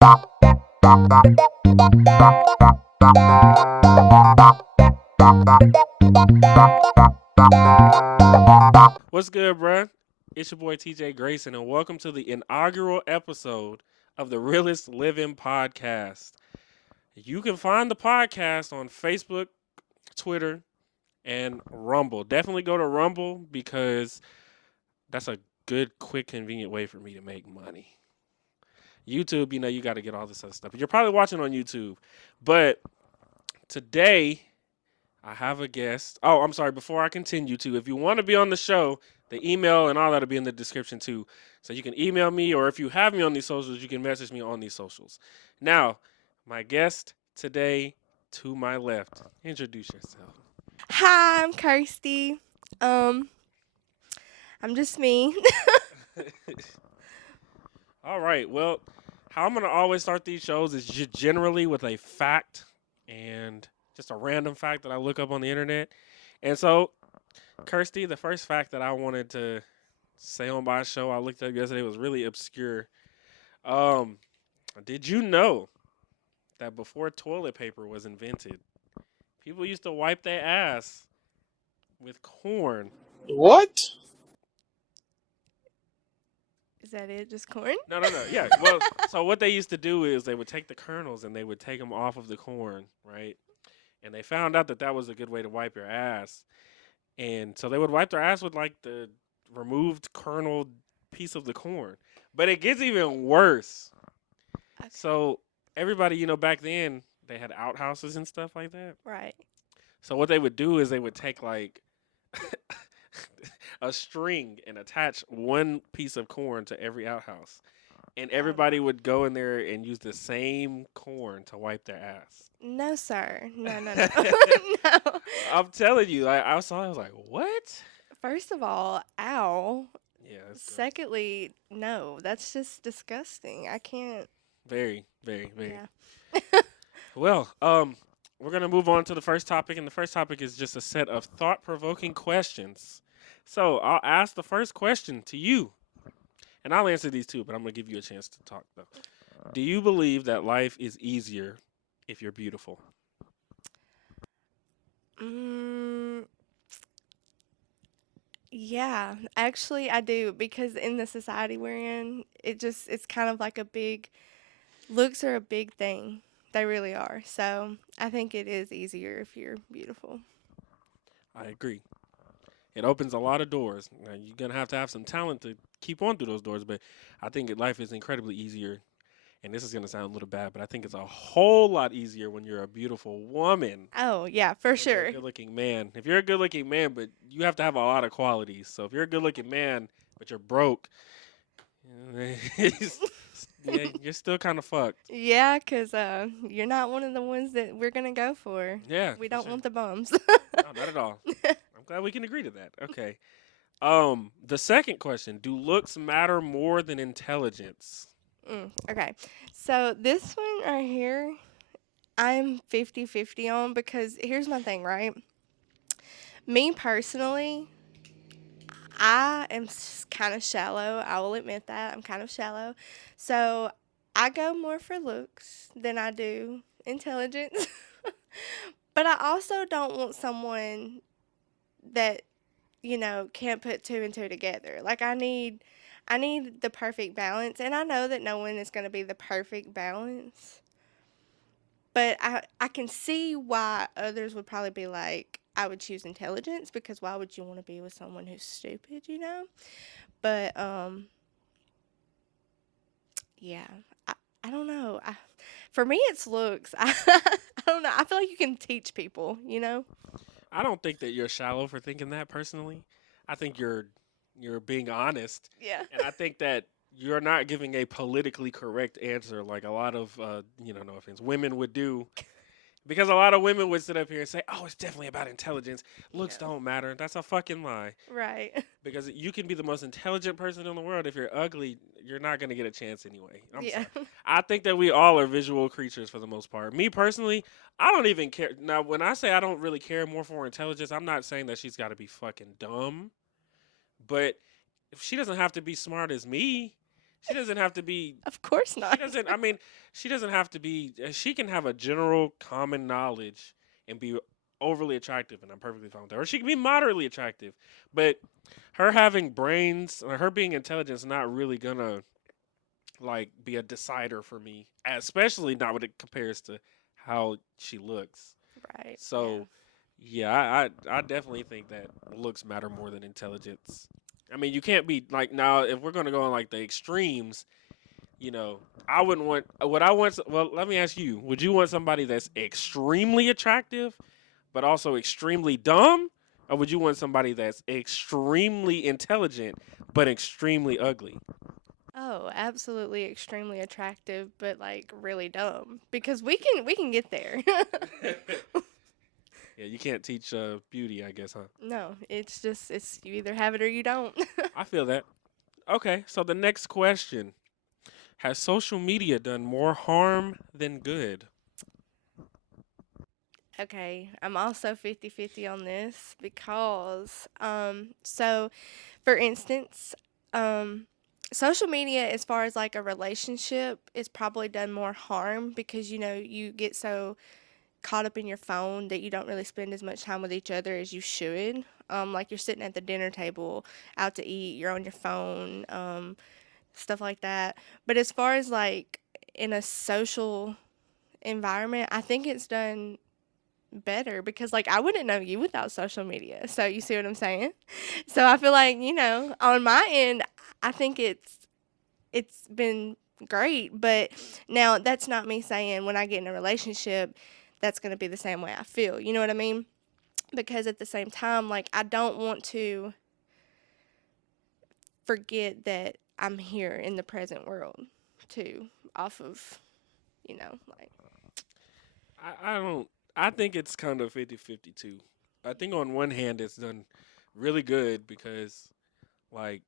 What's good, bruh? It's your boy TJ Grayson, and welcome to the inaugural episode of the Realest Living Podcast. You can find the podcast on Facebook, Twitter, and Rumble. Definitely go to Rumble because that's a good, quick, convenient way for me to make money. YouTube, you got to get all this other stuff. You're probably watching on YouTube, but today I have a guest. Oh, I'm sorry. Before I continue, if you want to be on the show, the email and all that will be in the description too. So you can email me, or if you have me on these socials, you can message me on these socials. Now, my guest today to my left. Introduce yourself. Hi, I'm Kirstie. Um, I'm just me. All right. Well, how I'm gonna always start these shows is generally with a fact and just a random fact that I look up on the internet. And so, Kirstie, the first fact that I wanted to say on my show I looked up yesterday was really obscure. Um, did you know that before toilet paper was invented, people used to wipe their ass with corn? What? Is that it? Just corn? No, no, no. Yeah. Well, so what they used to do is they would take the kernels and they would take them off of the corn, right? And they found out that that was a good way to wipe your ass. And so they would wipe their ass with like the removed kernel piece of the corn. But it gets even worse. Okay. So everybody, back then they had outhouses and stuff like that. Right. So what they would do is they would take like a string and attach one piece of corn to every outhouse. And everybody would go in there and use the same corn to wipe their ass. No, sir. No. No. I'm telling you, I saw it, I was like, what? First of all, ow. Yeah, it's gross. Secondly, no. That's just disgusting. I can't. Very, very, very. Yeah. Well, we're gonna move on to the first topic, and the first topic is just a set of thought-provoking questions. So I'll ask the first question to you, and I'll answer these too, but I'm gonna give you a chance to talk though. Do you believe that life is easier if you're beautiful? Mm, yeah. Actually, I do because in the society we're in, it's kind of like looks are a big thing. They really are. So I think it is easier if you're beautiful. I agree. It opens a lot of doors. Now, you're gonna have some talent to keep on through those doors, but I think life is incredibly easier. And this is gonna sound a little bad, but I think it's a whole lot easier when you're a beautiful woman. Oh, yeah, for When you're a sure. good-looking man. If you're a good-looking man, but you have to have a lot of qualities. So if you're a good-looking man, but you're broke, yeah, you're still kind of fucked. Yeah, because you're not one of the ones that we're going to go for. Yeah, We for don't sure. want the bums. No, not at all. I'm glad we can agree to that. Okay. The second question: do looks matter more than intelligence? Okay. So this one right here, I'm 50-50 on because here's my thing, right? Me personally, I am kind of shallow. I will admit that. I'm kind of shallow. So I go more for looks than I do intelligence. But I also don't want someone that, can't put two and two together. Like I need the perfect balance, and I know that no one is going to be the perfect balance. But I can see why others would probably be like, I would choose intelligence because why would you want to be with someone who's stupid, you know? But yeah, I don't know. For me, it's looks. I don't know. I feel like you can teach people, you know? I don't think that you're shallow for thinking that personally. I think you're being honest, Yeah. and I think that you're not giving a politically correct answer like a lot of no offense, women would do. Because a lot of women would sit up here and say, "Oh, it's definitely about intelligence. Looks Yeah. don't matter." That's a fucking lie. Right. Because you can be the most intelligent person in the world. If you're ugly, you're not gonna get a chance anyway. I'm Yeah. sorry. I think that we all are visual creatures for the most part. Me personally, I don't even care. Now, when I say I don't really care more for intelligence, I'm not saying that she's got to be fucking dumb. But if she doesn't have to be smart as me, She doesn't have to be. Of course She not. doesn't. I mean, she doesn't have to be. She can have a general common knowledge and be overly attractive, and I'm perfectly fine with that. Or she can be moderately attractive, but her having brains or her being intelligent is not really gonna like be a decider for me, especially not when it compares to how she looks. Right. Yeah. So, yeah, I definitely think that looks matter more than intelligence. I mean, you can't be like now if we're gonna go on like the extremes. You know, I wouldn't want what I want. Well, let me ask you: would you want somebody that's extremely attractive, but also extremely dumb, or would you want somebody that's extremely intelligent but extremely ugly? Oh, absolutely extremely attractive, but like really dumb. Because we can get there. Yeah, you can't teach beauty, I guess, huh? No, it's just it's you either have it or you don't. I feel that. Okay, so the next question: has social media done more harm than good? Okay, I'm also 50-50 on this because so for instance, um social media as far as like a relationship is probably done more harm because you get so caught up in your phone that you don't really spend as much time with each other as you should. Like you're sitting at the dinner table, out to eat, you're on your phone, stuff like that. But as far as like in a social environment, I think it's done better because like I wouldn't know you without social media. So you see what I'm saying? So I feel like, on my end, I think it's been great, but now that's not me saying when I get in a relationship that's going to be the same way I feel. You know what I mean? Because at the same time, like I don't want to forget that I'm here in the present world too off of, like I don't. I think it's kind of 50-50 too. I think on one hand it's done really good because like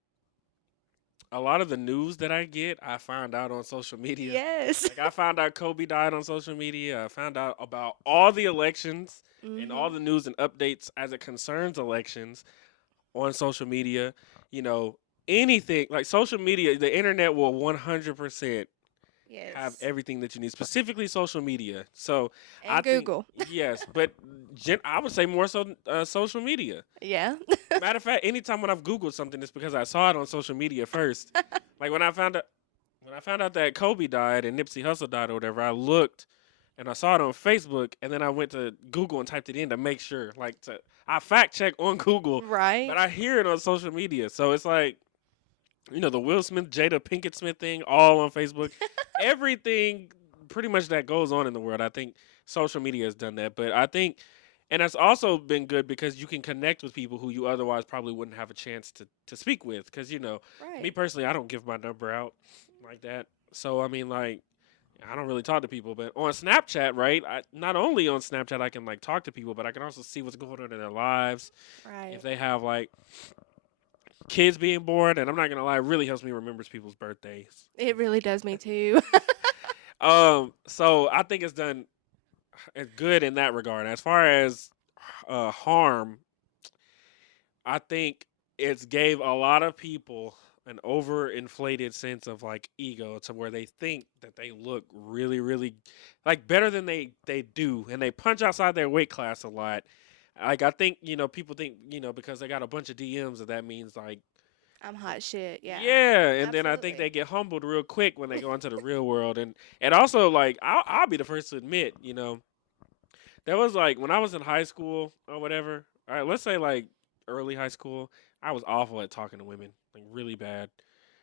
a lot of the news that I get, I find out on social media. yes. Like I found out Kobe died on social media. I found out about all the elections and all mhm. the news and updates as it concerns elections on social media. You know, anything like social media, the internet will 100% have Yes. everything that you need, specifically social media. So I And think Google. yes, but I would say more so social media. Yeah. Matter of fact, anytime when I've Googled something, it's because I saw it on social media first. Like when I found out that Kobe died and Nipsey Hussle died or whatever, I looked and I saw it on Facebook, and then I went to Google and typed it in to make sure. I fact check on Google, but Right. I hear it on social media. So it's like the Will Smith, Jada Pinkett Smith thing, all on Facebook. Everything pretty much that goes on in the world, I think social media has done that. But I think, and that's also been good because you can connect with people who you otherwise probably wouldn't have a chance to speak with. Because me Right. personally, I don't give my number out like that. So I mean, like, I don't really talk to people, but on Snapchat, right? Not only on Snapchat I can like talk to people, but I can also see what's going on in their lives. If Right. they have like kids being born, and I'm not gonna lie, it really helps me remember people's birthdays. It really does me too. So I think it's done good in that regard. As far as harm, I think it's gave a lot of people an overinflated sense of like ego to where they think that they look really, really like better than they do, and they punch outside their weight class a lot. Like I think people think because they got a bunch of DMs that means like I'm hot shit. Yeah. yeah, and then I think Absolutely. they get humbled real quick when they go into the real world, and also like I'll be the first to admit, there was like when I was in high school or whatever. All right, let's say like early high school, I was awful at talking to women, like really bad.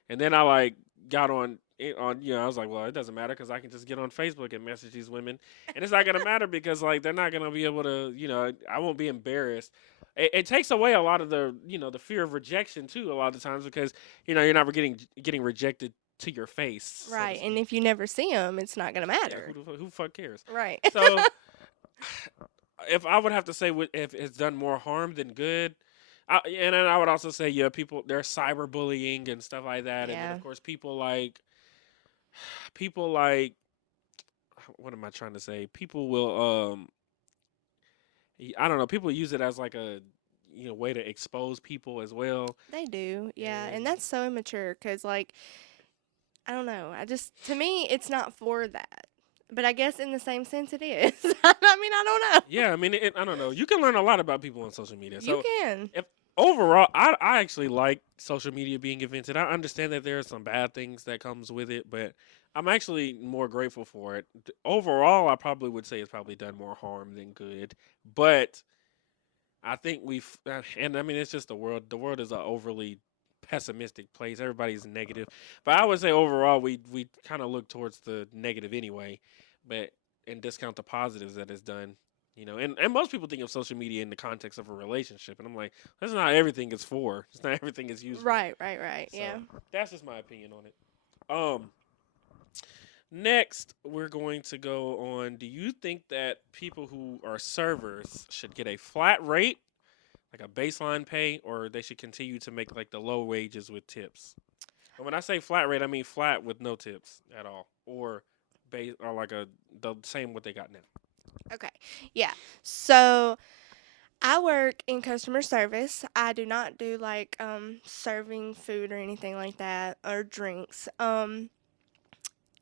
And then I like got on I was like, well, it doesn't matter because I can just get on Facebook and message these women, and it's not gonna matter because like they're not gonna be able to, I won't be embarrassed. It takes away a lot of the the fear of rejection too a lot of the times because you're not getting rejected to your face, so to Right. And speak. if you never see them, it's not going to Yeah, matter. who fuck cares? Right. So if I would have to say if it's done more harm than good, and then I would also say yeah, people there's cyberbullying and stuff like that, and then Yeah. of course people like what am I trying to say? People will I don't know, people use it as like a way to expose people as well, They do. Yeah. And and that's so immature because, like, I don't know. To me, it's not for that. But I guess in the same sense it is. I mean, I don't know. Yeah, I mean, I don't know. You can learn a lot about people on social media. You So, can. if overall, I actually like social media being invented. I understand that there are some bad things that comes with it, but I'm actually more grateful for it. Overall, I probably would say it's probably done more harm than good. But I think and I mean, it's just the world. The world is an overly pessimistic place. Everybody's negative, but I would say overall, we kind of look towards the negative anyway, but and discount the positives that it's done. And most people think of social media in the context of a relationship, and I'm like, that's not everything it's for. It's not everything it's used for. Right. So Yeah. that's just my opinion on it. Um, Next, we're going to go on. Do you think that people who are servers should get a flat rate, like a baseline pay, or they should continue to make like the low wages with tips? And when I say flat rate, I mean flat with no tips at all, or base or like the same what they got now. Okay. Yeah. So I work in customer service. I do not do like serving food or anything like that or drinks.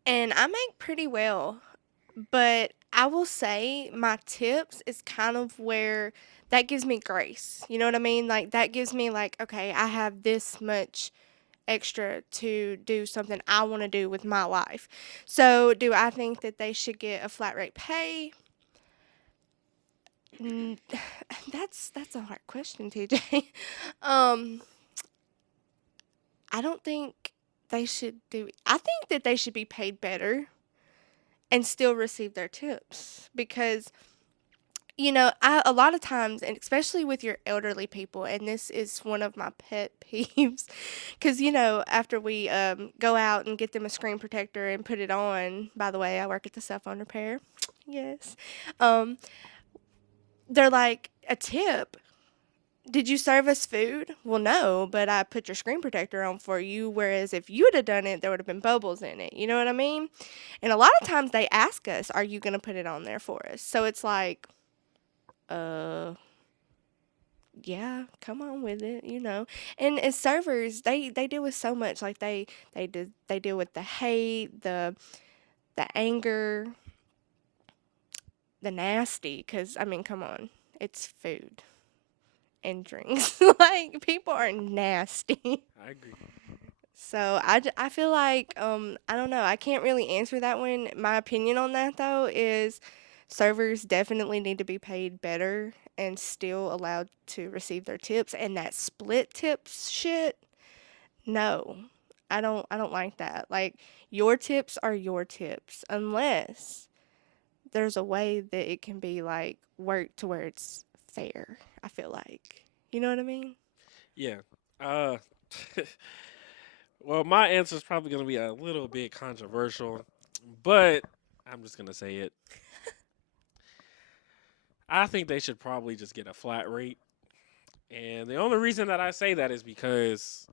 And I make pretty well. But I will say my tips is kind of where that gives me grace. You know what I mean? Like that gives me like, okay, I have this much extra to do something I want to do with my life. So, do I think that they should get a flat rate pay? Mm, that's a hard question, TJ. um, I don't think they should do. I think that they should be paid better and still receive their tips because a lot of times, and especially with your elderly people, and this is one of my pet peeves, because after we go out and get them a screen protector and put it on. By the way, I work at the cell phone repair. Yes, um, they're like a tip. Did you serve us food? Well, no, but I put your screen protector on for you. Whereas if you'd have done it, there would have been bubbles in it. You know what I mean? And a lot of times they ask us, "Are you gonna put it on there for us?" So it's like, uh, yeah, come on with it. And as servers, they deal with so much. Like they deal with the hate, the anger, the nasty. Cause I mean, come on, it's food and drinks. Like people are nasty. I agree. So I feel like I don't know. I can't really answer that one. My opinion on that though is servers definitely need to be paid better and still allowed to receive their tips, and that split tips shit. No. I don't like that. Like your tips are your tips unless there's a way that it can be like worked to where it's fair. I feel like. You know what I mean? Yeah. Uh, well, my answer is probably going to be a little bit controversial, but I'm just going to say it. I think they should probably just get a flat rate. And the only reason that I say that is because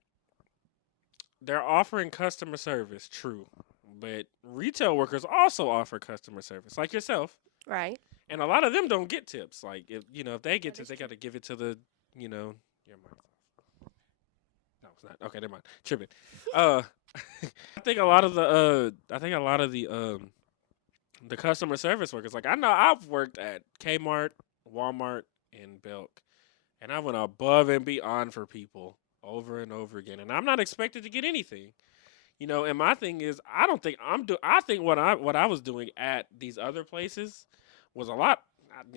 they're offering customer service, true. But retail workers also offer customer service, like yourself. Right. And a lot of them don't get tips. Like if they get That tips, is they true. got to give it to the your mind. No, it's not. Okay, never mind. Tripping. Uh, I think a lot of the customer service workers. Like I know I've worked at Kmart, Walmart, and Belk, and I went above and beyond for people over and over again, and I'm not expected to get anything. And my thing is, I don't think I'm do. I think what I was doing at these other places was a lot.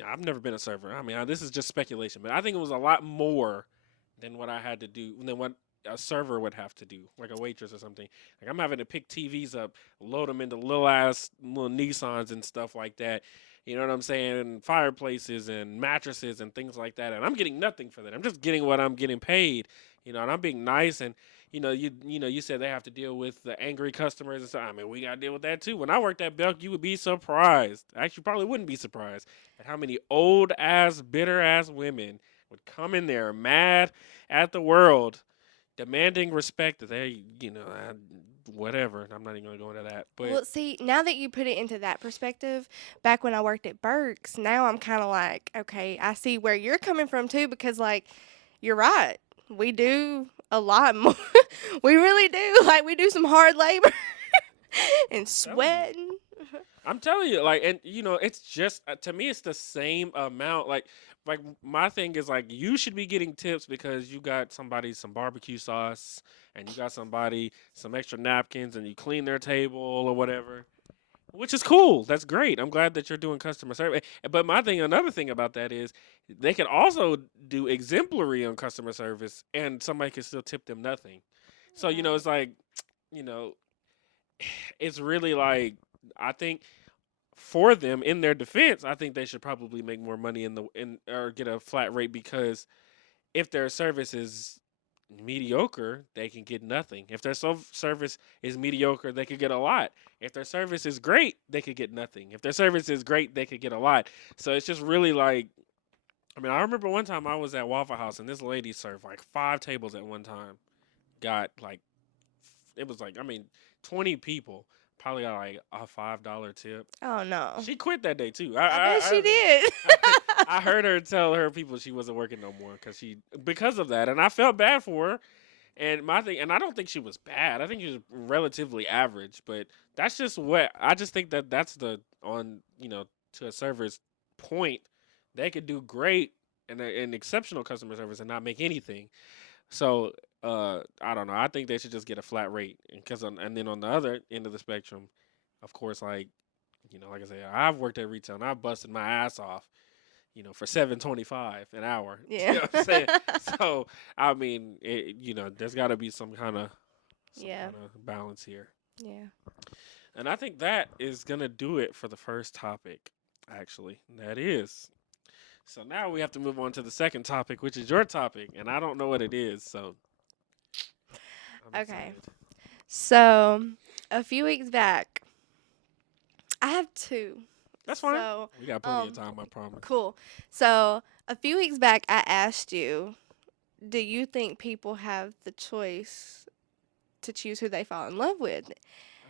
I've never been a server. I mean, this is just speculation, but I think it was a lot more than what I had to do than what a server would have to do, like a waitress or something. Like I'm having to pick TVs up, load them into little Nissans and stuff like that. You know what I'm saying? And fireplaces and mattresses and things like that. And I'm getting nothing for that. I'm just getting what I'm getting paid. And I'm being nice. And you said they have to deal with the angry customers and stuff. I mean, we gotta deal with that too. When I worked at Belk, you would be surprised. Actually, probably wouldn't be surprised at how many old ass, bitter ass women would come in there mad at the world, demanding respect that whatever. I'm not even gonna go into that. But Well, see, now that you put it into that perspective, back when I worked at Burke's, now I'm kind of like, okay, I see where you're coming from too, because like, you're right. We do a lot more. We really do. Like, we do some hard labor. and telling you. sweating. I'm telling you, like, and it's just to me, it's the same amount. Like my thing is like, you should be getting tips because you got somebody some barbecue sauce, and you got somebody some extra napkins, and you clean their table or whatever, which is cool. That's great. I'm glad that you're doing customer service. But another thing about that is, they can also do exemplary on customer service, and somebody can still tip them nothing. So Right. it's like, you know, it's really like, I think for them, in their defense, I think they should probably make more money in or get a flat rate, because if their service is mediocre, they can get nothing. If their service is mediocre, they could get a lot. If their service is great, they could get nothing. If their service is great, they could get a lot. So it's just really like, I mean, I remember one time I was at Waffle House, and this lady served like 5 tables at one time. Got like, it was like, I mean, 20 people. Probably got like a $5 tip. Oh no. She quit that day too. I bet she did. I heard her tell her people she wasn't working no more because of that, and I felt bad for her. And my thing, and I don't think she was bad. I think she was relatively average, but that's just what I just think that that's the on to a server's point, they could do great and exceptional customer service and not make anything. So I don't know. I think they should just get a flat rate, and then on the other end of the spectrum, of course, like like I said, I've worked at retail and I busted my ass off, for 7.25 an hour. You Yeah. know what I'm saying? So I mean, there's got to be some Yeah. kind of balance here, Yeah. and I think that is gonna do it for the first topic. Actually, that is. So now we have to move on to the second topic, which is your topic, and I don't know what it is, so I'm Okay. excited. So, a few weeks back, I have two. That's fine. So, We got plenty of time, I promise. cool. So, a few weeks back, I asked you, do you think people have the choice to choose who they fall in love with?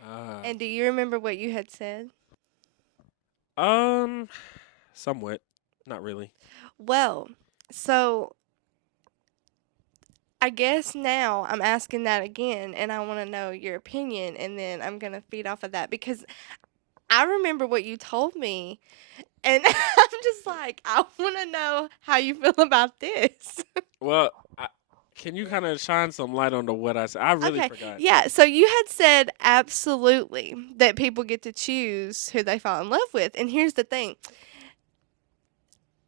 Uh, And do you remember what you had said? um, somewhat, not really. Well, so I guess now I'm asking that again, and I want to know your opinion, and then I'm going to feed off of that because I remember what you told me, and I'm just like, I want to know how you feel about this. Well, can you kind of shine some light on what I said? I really Okay, forgot. yeah, so you had said absolutely that people get to choose who they fall in love with. And here's the thing,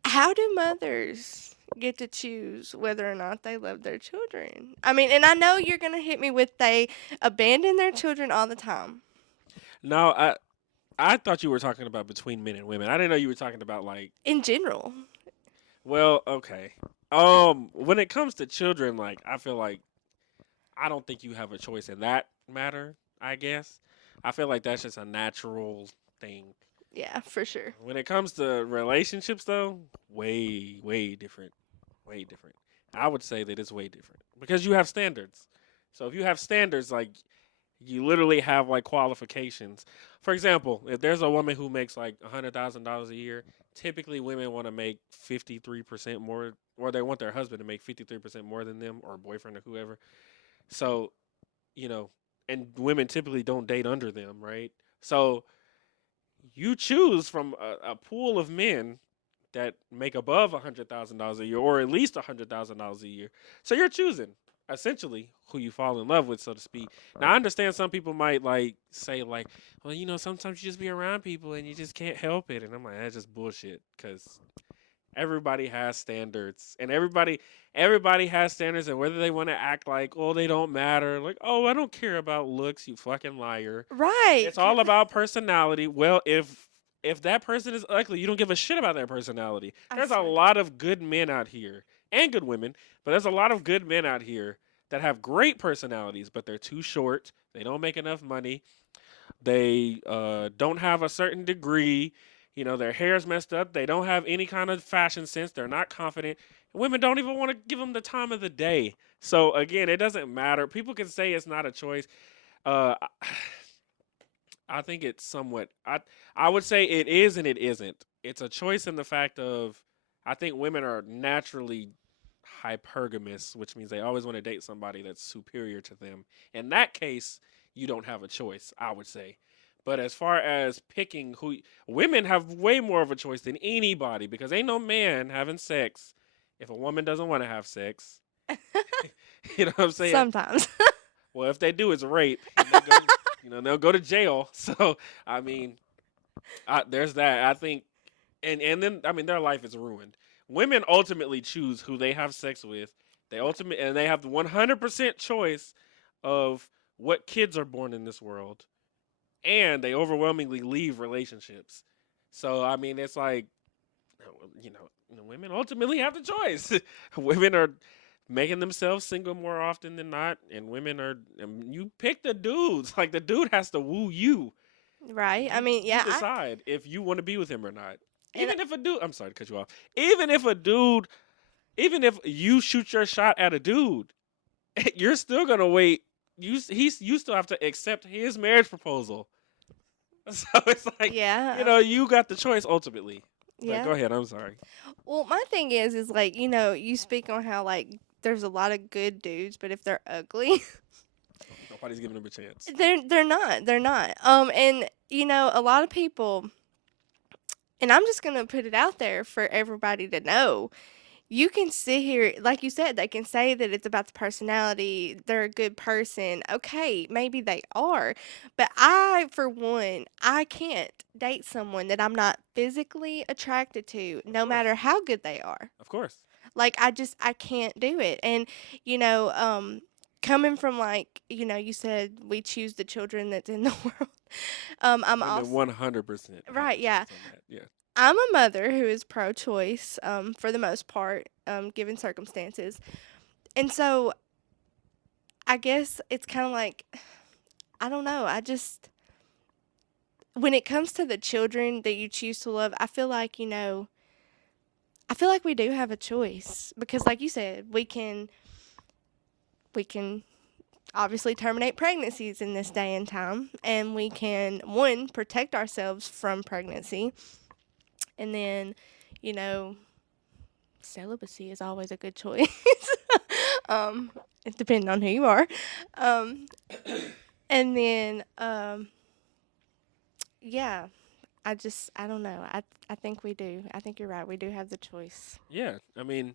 how do mothers get to choose whether or not they love their children? I mean, and I know you're going to hit me with they abandon their children all the time. No, I thought you were talking about between men and women. I didn't know you were talking about like. In general. Well, okay. When it comes to children, like I feel like I don't think you have a choice in that matter. I guess I feel like that's just a natural thing. Yeah, for sure. When it comes to relationships, though, way different, way different. I would say that it's way different because you have standards. So if you have standards, like you literally have like qualifications. For example, if there's a woman who makes like $100,000 a year, typically women want to make 53% more, or they want their husband to make 53% more than them, or boyfriend or whoever. So you know, and women typically don't date under them, right? So you choose from a pool of men that make above $100,000 a year, or at least $100,000 a year. So you're choosing essentially who you fall in love with, so to speak. Now I understand some people might like say like, well, sometimes you just be around people and you just can't help it, and I'm like, that's just bullshit because everybody has standards, and everybody has standards, and whether they want to act like, oh, they don't matter, like, oh, I don't care about looks, you fucking liar. Right. It's all about personality. Well, if that person is ugly, you don't give a shit about their personality. I There's a swear. lot of good men out here and good women, but there's a lot of good men out here that have great personalities, but they're too short. They don't make enough money. They don't have a certain degree. Their hair's messed up. They don't have any kind of fashion sense. They're not confident. Women don't even want to give them the time of the day. So again, it doesn't matter. People can say it's not a choice. Uh, I think it's somewhat. I would say it is and it isn't. It's a choice in the fact of I think women are naturally hypergamous, which means they always want to date somebody that's superior to them. In that case, you don't have a choice, I would say. But as far as picking who, women have way more of a choice than anybody because ain't no man having sex if a woman doesn't want to have sex. You know what I'm saying? Sometimes. Well, if they do, it's rape, and they go, they'll go to jail. So I mean, there's that. I think, and then I mean, their life is ruined. Women ultimately choose who they have sex with. They have the 100% choice of what kids are born in this world, and they overwhelmingly leave relationships. So I mean, it's like women ultimately have the choice. Women are making themselves single more often than not, and you pick the dudes. Like the dude has to woo you. Right. I mean, You yeah, decide if you want to be with him or not. and Even if a dude, I'm sorry to cut you off. Even if a dude, even if you shoot your shot at a dude, you're still gonna wait. You still have to accept his marriage proposal. So it's like, yeah, I mean, you got the choice ultimately. But yeah. go ahead. I'm sorry. Well, my thing is like, you speak on how like there's a lot of good dudes, but if they're ugly, Nobody's giving him a chance. they're not. And a lot of people, and I'm just gonna put it out there for everybody to know. You can sit here, like you said, they can say that it's about the personality, they're a good person. Okay, maybe they are. But I, for one, I can't date someone that I'm not physically attracted to, Of no course. matter how good they are. Of course. Like, I can't do it. And, you know, um, coming from like, you said we choose the children that's in the world. I'm Women also, 100% have right, the yeah. choice on that. Yeah. I'm a mother who is pro choice, for the most part, given circumstances. And so I guess it's kind of like, I don't know. When it comes to the children that you choose to love, I feel like we do have a choice because, like you said, we can obviously terminate pregnancies in this day and time, and we can, one, protect ourselves from pregnancy, and then, you know, celibacy is always a good choice. um, it depending on who you are. Um, and then, yeah, I don't know. I think we do. I think you're right. We do have the choice. Yeah. I mean,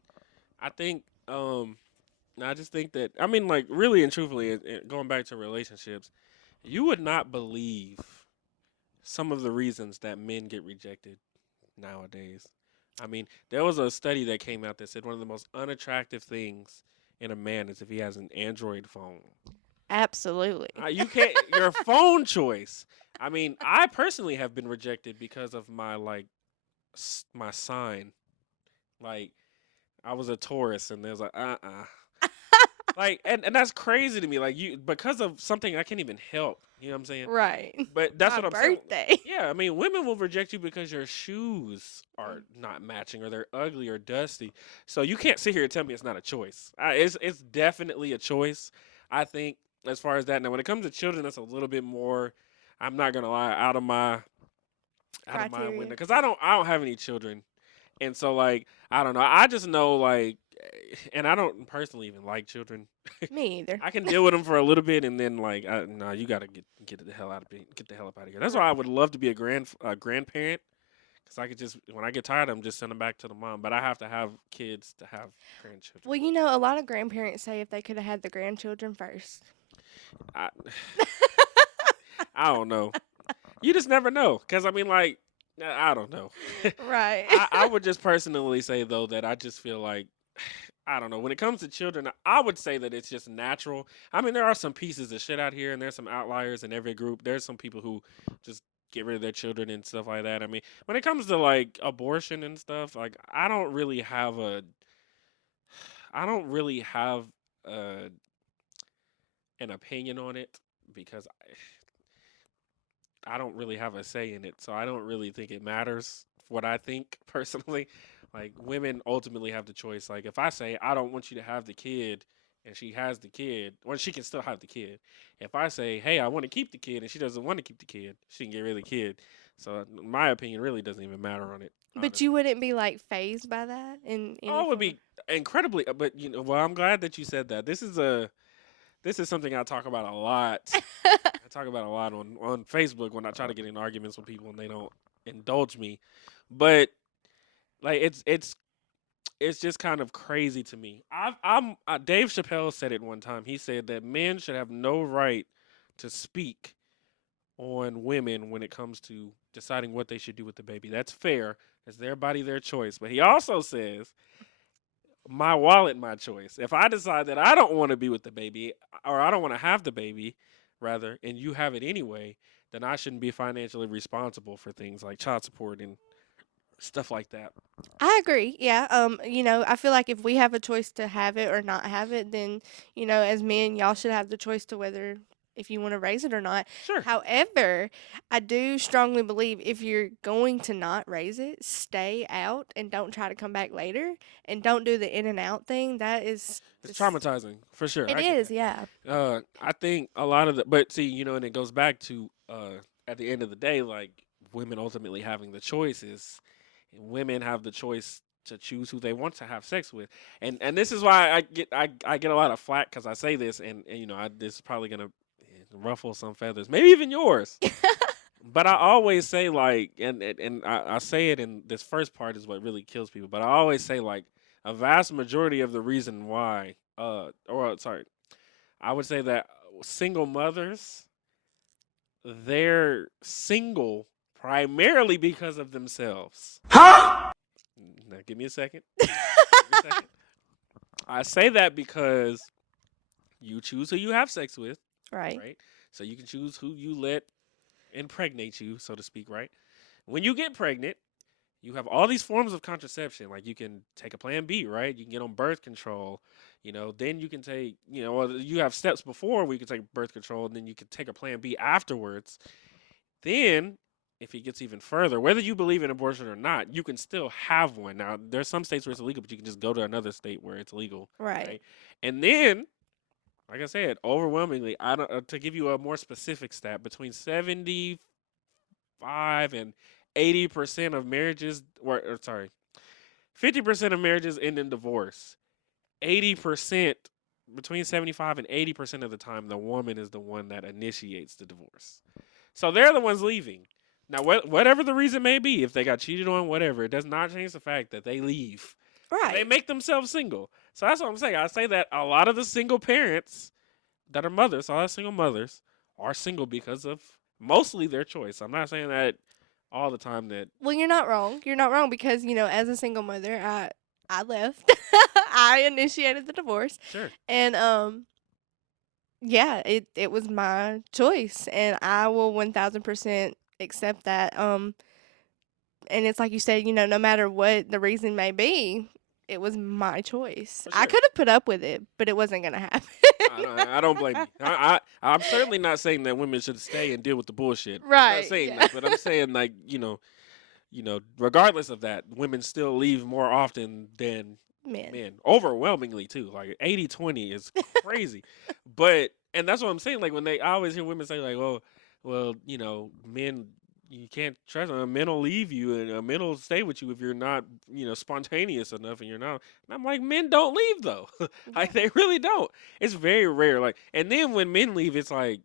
I think I just think that I mean like really and truthfully going back to relationships, you would not believe some of the reasons that men get rejected nowadays. I mean, there was a study that came out that said one of the most unattractive things in a man is if he has an Android phone. Absolutely. You can't your phone choice. I mean, I personally have been rejected because of my my sign. Like I was a Taurus, and there's like like and that's crazy to me. Like you because of something I can't even help. You know what I'm saying? Right. But that's My what I'm saying. birthday. Yeah, I mean, women will reject you because your shoes are not matching or they're ugly or dusty. So you can't sit here and tell me it's not a choice. It's definitely a choice. I think as far as that. Now, when it comes to children, that's a little bit more. I'm not gonna lie, out of my window Criteria. because I don't have any children, and so like I don't know. I just know like, and I don't personally even like children. Me either. I can deal with them for a little bit, and then like, no, you gotta get the hell out of get the hell up out of here. That's why I Right. would love to be a grandparent, because I could just when I get tired, I'm just send them back to the mom. But I have to have kids to have grandchildren. Well, a lot of grandparents say if they could have had the grandchildren first. I I don't know. You just never know, because I mean, like, I don't know. Right. I would just personally say though that I just feel like I don't know. When it comes to children, I would say that it's just natural. I mean, there are some pieces of shit out here, and there's some outliers in every group. There's some people who just get rid of their children and stuff like that. I mean, when it comes to like abortion and stuff, like I don't really have uh, an opinion on it because I don't really have a say in it, so I don't really think it matters what I think personally. Like women ultimately have the choice. Like if I say I don't want you to have the kid and she has the kid, well she can still have the kid. If I say, "Hey, I want to keep the kid," and she doesn't want to keep the kid, she can get rid of the kid. So my opinion really doesn't even matter on it, But you honestly. wouldn't be like phased by that in any Oh, it would form. be incredibly but well, I'm glad that you said that. this is something I talk about a lot. I talk about a lot on Facebook when I try to get in arguments with people and they don't indulge me. But like it's just kind of crazy to me. Dave Chappelle said it one time. He said that men should have no right to speak on women when it comes to deciding what they should do with the baby. That's fair. It's their body, their choice. But he also says, my wallet, my choice. If I decide that I don't want to be with the baby, or I don't want to have the baby, rather, and you have it anyway, then I shouldn't be financially responsible for things like child support and stuff like that. I agree. Yeah. I feel like if we have a choice to have it or not have it, then, as men, y'all should have the choice to whether if you want to raise it or not. Sure. However, I do strongly believe if you're going to not raise it, stay out and don't try to come back later and don't do the in and out thing. That is It's just, traumatizing for sure. it I get is, that. yeah. I think a lot of the, but see, and it goes back to at the end of the day, like women ultimately having the choices. Women have the choice to choose who they want to have sex with, and this is why I get a lot of flack because I say this, and this is probably gonna ruffle some feathers, maybe even yours. But I always say like, and I say it in this first part is what really kills people. But I always say like a vast majority of the reason why, or sorry, I would say that single mothers, they're single primarily because of themselves. Now, give me a second. Give me a second. I say that because you choose who you have sex with, Right. right? So you can choose who you let impregnate you, so to speak, right? When you get pregnant, you have all these forms of contraception. Like you can take a plan B, right? You can get on birth control. Then you can take, well, you have steps before where you can take birth control, and then you can take a plan B afterwards. Then, if it gets even further, whether you believe in abortion or not, you can still have one. Now, there's some states where it's illegal, but you can just go to another state where it's legal, Right. right? And then, like I said, overwhelmingly, I don't to give you a more specific stat, between 75 and 80% of marriages, or sorry, 50% of marriages end in divorce. 80%, between 75 and 80% of the time, the woman is the one that initiates the divorce. So they're the ones leaving. Now, whatever the reason may be, if they got cheated on, whatever, it does not change the fact that they leave. So they Right. make themselves single. So that's what I'm saying. I say that a lot of the single parents that are mothers, all the single mothers, are single because of mostly their choice. I'm not saying that all the time that. Well, you're not wrong. You're not wrong because, as a single mother, I left. I initiated the divorce. Sure. And yeah, it was my choice and I will 1000% accept that. And it's like you said, no matter what the reason may be, it was my choice. For I sure. could have put up with it, but it wasn't gonna happen. I don't blame you. I'm certainly not saying that women should stay and deal with the bullshit. I'm not Right. saying Yeah. that, but I'm saying like, regardless of that, women still leave more often than Men. men. Overwhelmingly too. Like 80-20 is crazy. And that's what I'm saying. Like when I always hear women say like, well, men, you can't trust them. Men will leave you, and men will stay with you if you're not, spontaneous enough, and you're not. And I'm like, men don't leave though. Like they really don't. It's very rare. Like, and then when men leave, it's like,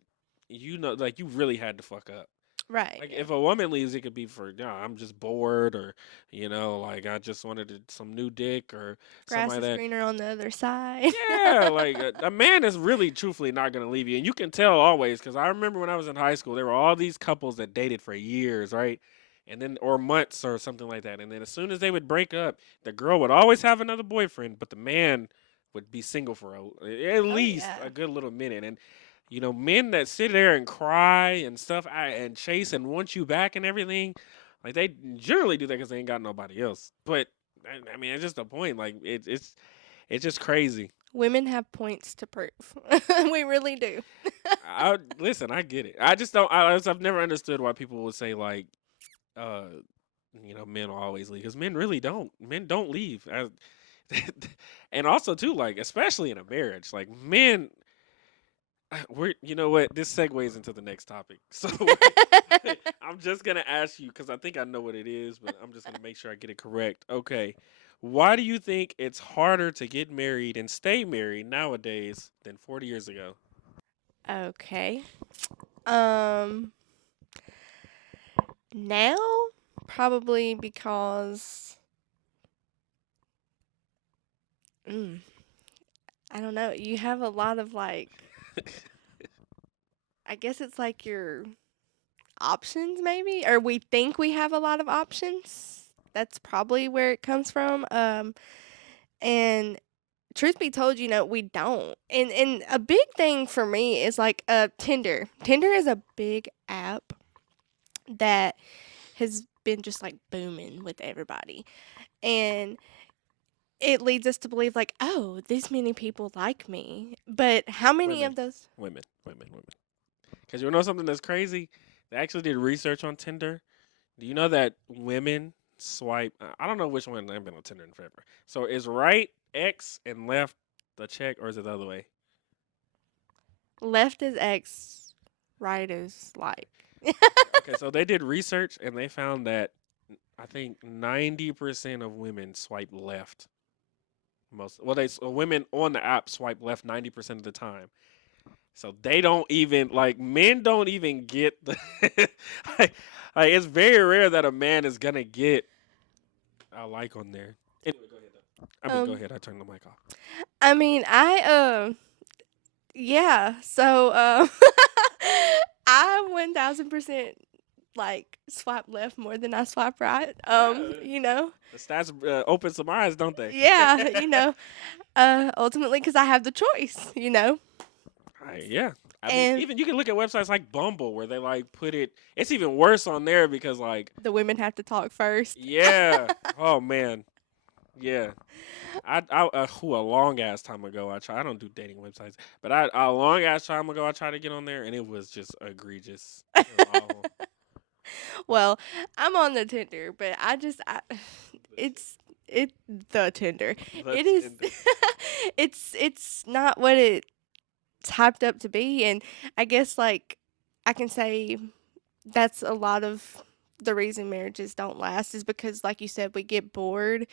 like you really had to fuck up. Right. Like Yeah. if a woman leaves, it could be for I'm just bored, or like I just wanted some new dick or something Grass like is that. greener on the other side. Yeah, like a man is really truthfully not gonna leave you, and you can tell always because I remember when I was in high school, there were all these couples that dated for years, right? And then or months or something like that, and then as soon as they would break up, the girl would always have another boyfriend, but the man would be single for at Oh least yeah. a good little minute, and men that sit there and cry and stuff and chase and want you back and everything, like they generally do that because they ain't got nobody else. But I mean, it's just a point. Like it's just crazy. Women have points to prove. We really do. Listen. I get it. I just don't. I've never understood why people would say like, uh, men will always leave because men really don't. Men don't leave. And also too, like especially in a marriage, like men we're you know what this segues into the next topic, so I'm just gonna ask you because I think I know what it is, but I'm just gonna make sure I get it correct. Okay, why do you think it's harder to get married and stay married nowadays than 40 years ago? Okay. Um, now probably because mm, I don't know. You have a lot of like, I guess it's like your options, maybe, or we think we have a lot of options. That's probably where it comes from. And truth be told, we don't. And a big thing for me is like Tinder. Tinder is a big app that has been just like booming with everybody. And it leads us to believe like, oh, this many people like me. But how many Women, of those women. Because you know something that's crazy? They actually did research on Tinder. Do you know that women swipe? I don't know which one. I've been on Tinder in forever. So is right X and left the check, or is it the other way? left is X, right is like. Okay, so they did research and they found that I think 90% of women swipe left. Women on the app swipe left 90% of the time. So they don't even like men don't even get the like, it's very rare that a man is gonna get a like on there. Anyway, go ahead though. I mean, go um ahead. I turned the mic off. I mean, yeah. So I 1000% like swipe left more than I swipe right. Yeah, the stats open some eyes, don't they? Yeah, ultimately cuz I have the choice. Yeah. I mean, And even you can look at websites like Bumble where they like put it. It's even worse on there because like, the women have to talk first. yeah. Oh man. Yeah. A long ass time ago I tried. I don't do dating websites, but a long ass time ago I tried to get on there and it was just egregious. It was awful. Well, I'm on the Tinder, but it's it the Tinder. The It is Tinder. it's not what it's hyped up to be, and I guess like I can say that's a lot of the reason marriages don't last is because like you said we get bored.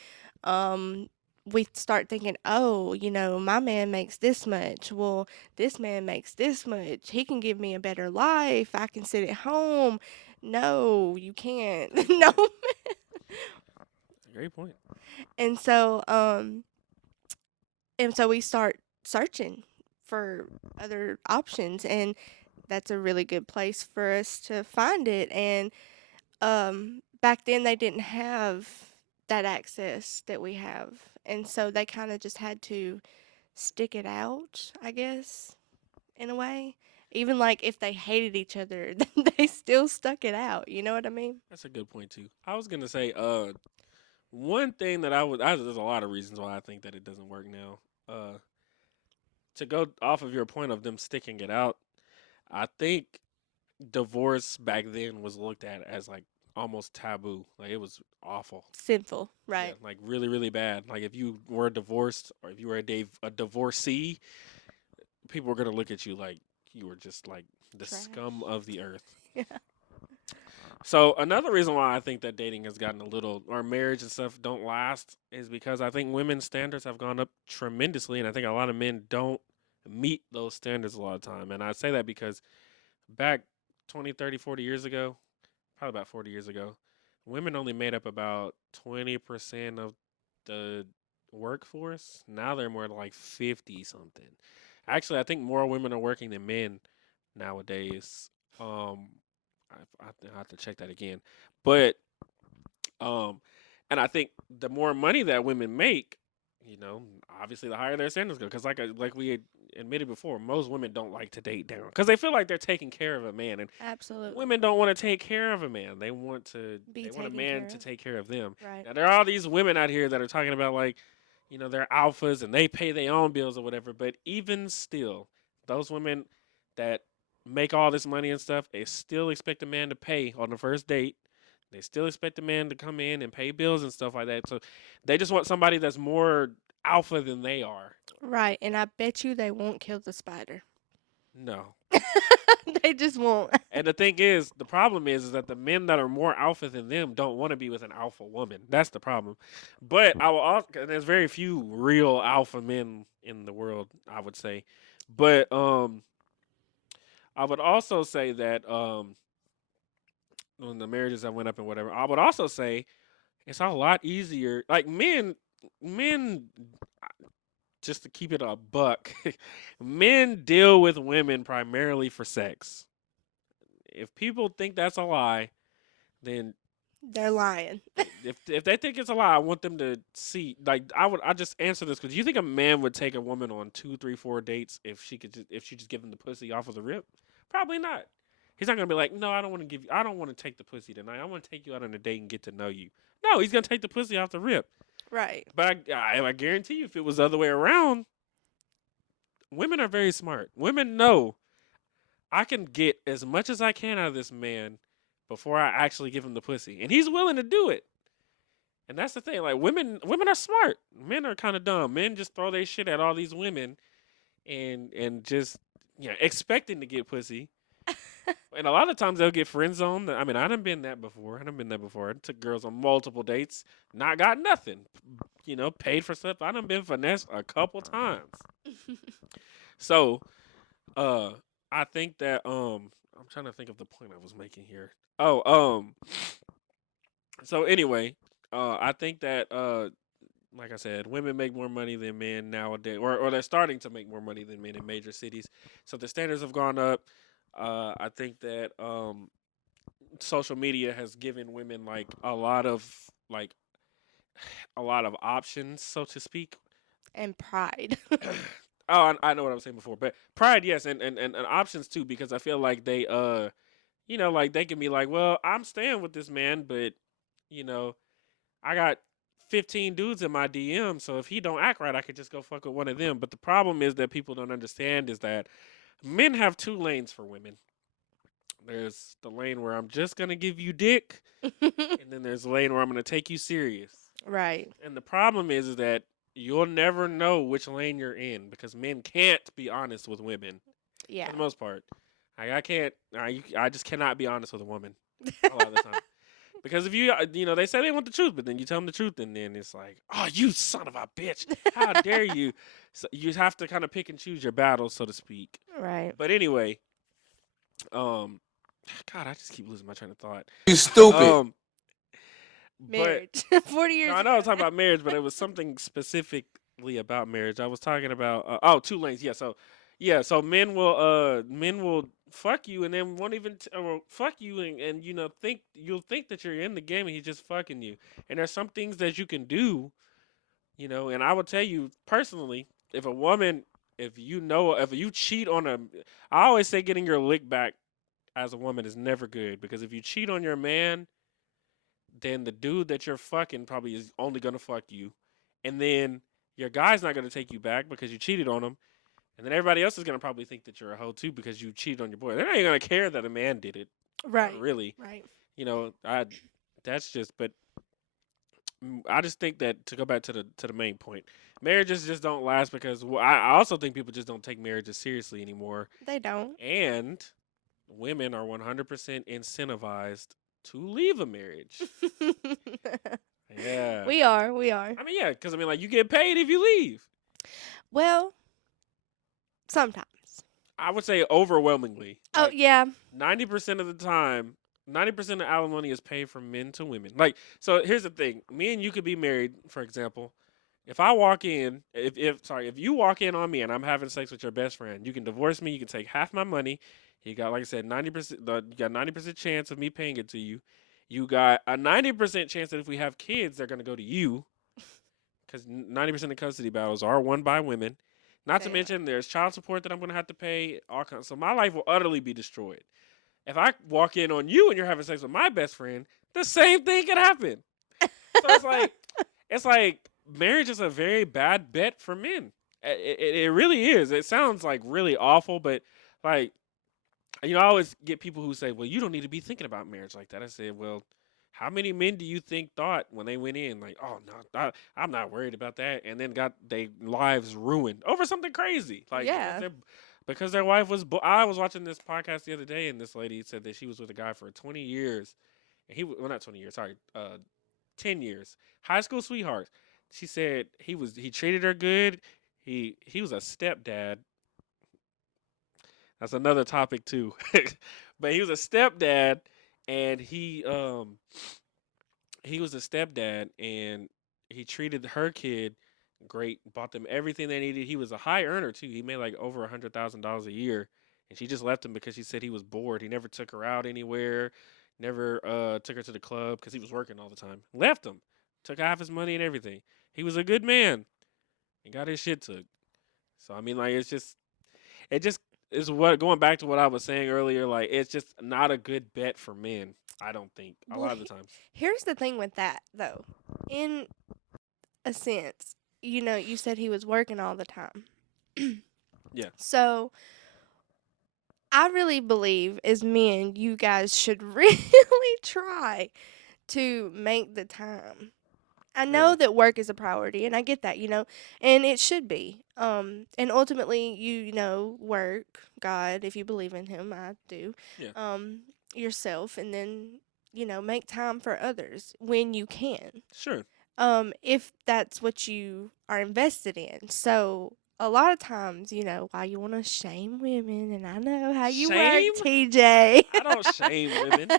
um we start thinking, oh, my man makes this much, well, this man makes this much, he can give me a better life, I can sit at home. No, you can't. Great No. point. Great point. and so um and so we start searching for other options, and that's a really good place for us to find it. And back then they didn't have that access that we have, and so they kind of just had to stick it out, I guess, in a way. Even like if they hated each other, they still stuck it out. You know what I mean? That's a good point too. I was gonna say, one thing that there's a lot of reasons why I think that it doesn't work now. To go off of your point of them sticking it out, I think divorce back then was looked at as like almost taboo. Like it was awful. Sinful, Yeah, right? like really, really bad. Like if you were divorced or if you were a divorcee, people were gonna look at you like you were just like the scum Trash. of the earth. Yeah. So another reason why I think that dating has gotten a little, or marriage and stuff don't last, is because I think women's standards have gone up tremendously, and I think a lot of men don't meet those standards a lot of time. And I say that because back 20, 30, 40 years ago, probably about 40 years ago, women only made up about 20% of the workforce. Now they're more like 50 something. Actually, I think more women are working than men nowadays. Um, I have to check that again. But um, and I think the more money that women make, obviously the higher their standards go. Because like we had admitted before, most women don't like to date down because they feel like they're taking care of a man, and Absolutely. women don't want to take care of a man. Be They want a taken man care to of. take care of them. Right. Now there are all these women out here that are talking about like, they're alphas and they pay their own bills or whatever. But even still, those women that make all this money and stuff, they still expect a man to pay on the first date. They still expect a man to come in and pay bills and stuff like that. So they just want somebody that's more alpha than they are. Right. And I bet you they won't kill the spider. No. They just won't. And the thing is, the problem is that the men that are more alpha than them don't want to be with an alpha woman. That's the problem. But I will also, there's very few real alpha men in the world, I would say. But I would also say that when the marriages that went up and whatever, I would also say it's a lot easier. Like men, just to keep it a buck, men deal with women primarily for sex. If people think that's a lie, then They're lying. if they think it's a lie, I want them to see. Like I just answer this because you think a man would take a woman on 2, 3, 4 dates if she just give him the pussy off of the rip? Probably not. He's not gonna be like, no, I don't want to give you. I don't want to take the pussy tonight. I want to take you out on a date and get to know you. No, he's gonna take the pussy off the rip. Right. But I guarantee you, if it was the other way around, women are very smart. Women know I can get as much as I can out of this man before I actually give him the pussy, and he's willing to do it. And that's the thing. Like women are smart. Men are kind of dumb. Men just throw their shit at all these women, and just expecting to get pussy. And a lot of times they'll get friend zoned. I mean, I done been that before. I done been that before. I took girls on multiple dates, not got nothing. Paid for stuff. I done been finessed a couple times. So, uh, I think that I'm trying to think of the point I was making here. Oh, so anyway, I think that like I said, women make more money than men nowadays, or they're starting to make more money than men in major cities. So the standards have gone up. I think that social media has given women like a lot of options, so to speak. And pride. Oh, I know what I was saying before, but pride, yes, and options too, because I feel like they like they can be like, well, I'm staying with this man, but you know, I got 15 dudes in my DM, so if he don't act right, I could just go fuck with one of them. But the problem is that people don't understand is that men have two lanes for women. There's the lane where I'm just gonna give you dick, and then there's the lane where I'm gonna take you serious. Right. And the problem is that you'll never know which lane you're in because men can't be honest with women Yeah. for the most part. I can't. I just cannot be honest with a woman a lot of the time. Because if they say they want the truth, but then you tell them the truth, and then it's like, oh, you son of a bitch, how dare you? So you have to kind of pick and choose your battles, so to speak. Right. But anyway, um, God, I just keep losing my train of thought. You stupid. Um, but Marriage. 40 no, years I know I ago. was talking about marriage, but it was something specifically about marriage. I was talking about two lanes. So men will fuck you and then won't even or fuck you and think you'll think that you're in the game and he's just fucking you. And there's some things that you can do, and I will tell you personally, if a woman if you cheat on a I always say getting your lick back as a woman is never good because if you cheat on your man, then the dude that you're fucking probably is only gonna fuck you, and then your guy's not gonna take you back because you cheated on him, and then everybody else is gonna probably think that you're a hoe too because you cheated on your boy. They're not even gonna care that a man did it. Not Right. really. Right. I that's just. But I just think that to go back to the main point, marriages just don't last because I also think people just don't take marriages seriously anymore, They don't. and women are 100% incentivized to leave a marriage. Yeah. We are. We are. I mean, yeah, because like you get paid if you leave. Well, sometimes. I would say overwhelmingly. Oh, Like yeah. 90% of the time, 90% of alimony is paid from men to women. Like, so here's the thing: me and you could be married, for example. If I walk in, if you walk in on me and I'm having sex with your best friend, you can divorce me. You can take half my money. You got, like I said, 90%. You got 90% chance of me paying it to you. You got a 90% chance that if we have kids, they're gonna go to you because 90% of custody battles are won by women. Not to They are. mention, there's child support that I'm going to have to pay. All kinds. So my life will utterly be destroyed. If I walk in on you and you're having sex with my best friend, the same thing could happen. So it's like marriage is a very bad bet for men. It really is. It sounds like really awful, but like I always get people who say, "Well, you don't need to be thinking about marriage like that." I said, "Well, how many men do you think thought when they went in like, oh no, I'm not worried about that," and then got their lives ruined over something crazy, like Yeah. because their wife was. I was watching this podcast the other day, and this lady said that she was with a guy for 20 years, and well, not 20 years, sorry, 10 years, high school sweethearts. She said he treated her good. He was a stepdad. That's another topic too. But he was a stepdad, and he was a stepdad, and he treated her kid great, bought them everything they needed. He was a high earner too. He made like over $100,000 a year, and she just left him because she said he was bored. He never took her out anywhere, never took her to the club because he was working all the time. Left him, took half his money and everything. He was a good man and got his shit took. So I mean, like it just is what going back to what I was saying earlier. Like it's just not a good bet for men. I don't think a Well, lot of the times. here's the thing with that, though. In a sense, you said he was working all the time. Yeah, So I really believe as men, you guys should really try to make the time. I know really. that work is a priority, and I get that, and it should be. And ultimately, work, God, if you believe in Him, I do, Yeah, yourself, and then, make time for others when you can, sure. if that's what you are invested in. So, a lot of times, why you want to shame women, and I know how you work, Shame? TJ. I don't shame women.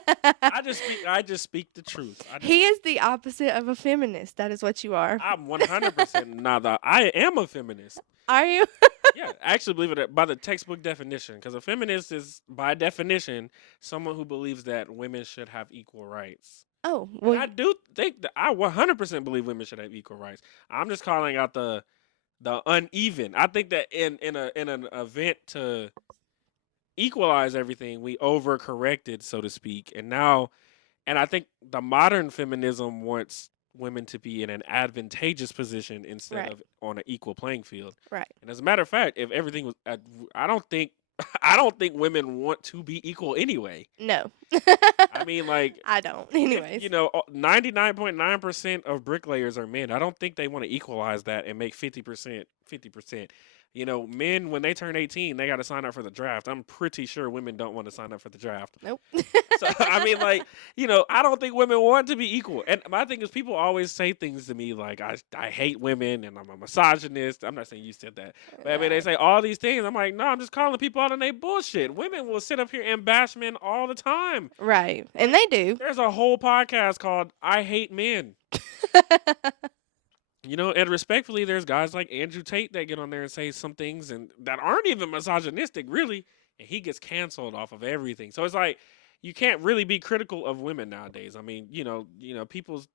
I just speak the truth. He is the opposite of a feminist. That is what you are. I'm 100% not that. I am a feminist. Are you? Yeah, actually believe it by the textbook definition, because a feminist is by definition someone who believes that women should have equal rights. Oh, And well, I do think that I 100% believe women should have equal rights. I'm just calling out the uneven. I think that in an event to equalize everything, we overcorrected, so to speak, and now, and I think the modern feminism wants women to be in an advantageous position instead right, of on an equal playing field. right. And as a matter of fact, if everything was, I don't think, I don't think women want to be equal anyway. No. I mean, like, I don't. if Anyways. 99.9% of bricklayers are men, I don't think they want to equalize that and make 50%, 50%. Men, when they turn 18, they got to sign up for the draft. I'm pretty sure women don't want to sign up for the draft. Nope. So I mean, like, I don't think women want to be equal. And my thing is, people always say things to me like, I hate women and I'm a misogynist. I'm not saying you said that, but I mean, they say all these things. I'm like, no, I'm just calling people out on their bullshit. Women will sit up here and bash men all the time. Right. And they do. There's a whole podcast called "I Hate Men." And respectfully, there's guys like Andrew Tate that get on there and say some things and that aren't even misogynistic, really, and he gets canceled off of everything. So it's like you can't really be critical of women nowadays. I mean, people's,